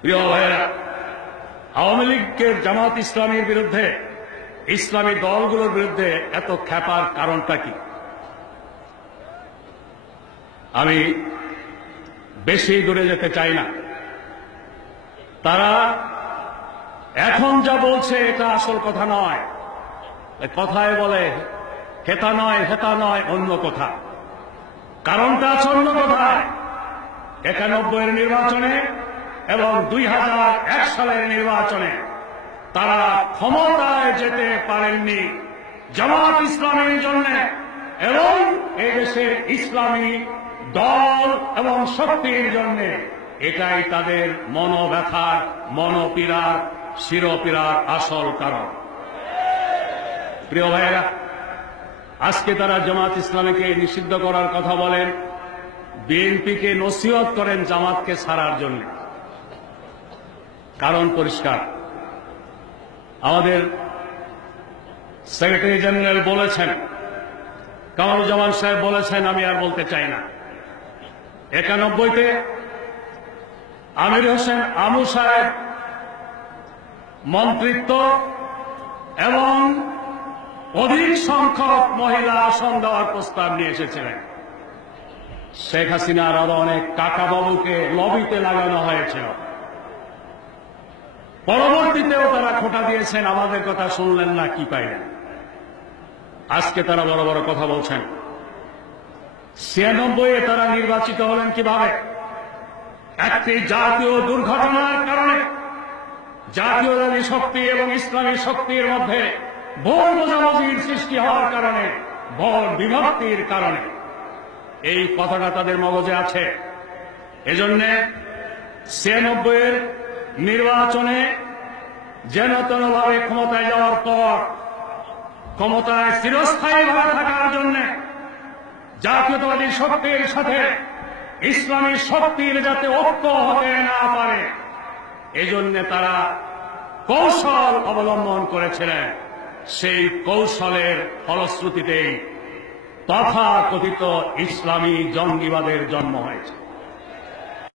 প্রিয় ভাইয়েরা, আওয়ামী লীগের জামাত ইসলামীর বিরুদ্ধে, ইসলামী দলগুলোর বিরুদ্ধে এত ক্ষেপার কারণটা কি? আমি বেশি দূরে যেতে চাই না। তারা এখন যা বলছে এটা আসল কথা নয়। কথায় বলে হেতা নয়, হেতা নয়, অন্য কথা। কারণটা আছে অন্য কথায়। 91 নির্বাচনে এবং 2001 সালের নির্বাচনে তারা ক্ষমতায় যেতে পারেননি জামাত ইসলামীর জন্য এবং এই দেশে ইসলামী দল এবং শক্তির জন্য। এটাই তাদের মনোব্যথার, মনোপীড়ার, শিরোপীড়ার আসল কারণ। প্রিয় ভাইয়েরা, আজকে তারা জামাত ইসলামীকে নিষিদ্ধ করার কথা বলেন, বিএনপিকে নসিহত করেন জামাতকে ছাড়ার জন্য। কারণ পরিষ্কার। আমাদের সেক্রেটারি জেনারেল বলেছেন, কামরুজ্জামান সাহেব বলেছেন, আমি আর বলতে চাই না। 91-তে আমির হোসেন আমু সাহেব মন্ত্রিত্ব এবং অধিক সংখ্যক মহিলা আসন দেওয়ার প্রস্তাব নিয়ে এসেছিলেন। শেখ হাসিনার আরো অনেক কাকাবাবুকে লবিতে লাগানো হয়েছিল। পরবর্তীতেও তারা খোঁটা দিয়েছেন, আমাদের কথা শুনলেন না, কি পাইলেন। আজকে তারা বড় বড় কথা বলছেন। 96-এ তারা নির্বাচিত হলেন কিভাবে? একটি জাতীয় দুর্ঘটনার কারণে, জাতীয়তাবাদী শক্তি এবং ইসলামী শক্তির মধ্যে ভুল বোঝাবুঝির সৃষ্টি হওয়ার কারণে, ভুল বিভক্তির কারণে। এই কথাটা তাদের মগজে আছে। এজন্য 96-এর নির্বাচনে যেন তেনভাবে ক্ষমতায় যাওয়ার পর ক্ষমতায় চিরস্থায়ীভাবে থাকার জন্য জাতীয়তাবাদী শক্তির সাথে ইসলামী শক্তির যাতে ঐক্য হতে না পারে, এজন্য তারা কৌশল অবলম্বন করেছিলেন। সেই কৌশলের ফলশ্রুতিতেই তথাকথিত ইসলামী জঙ্গিবাদের জন্ম হয়েছে।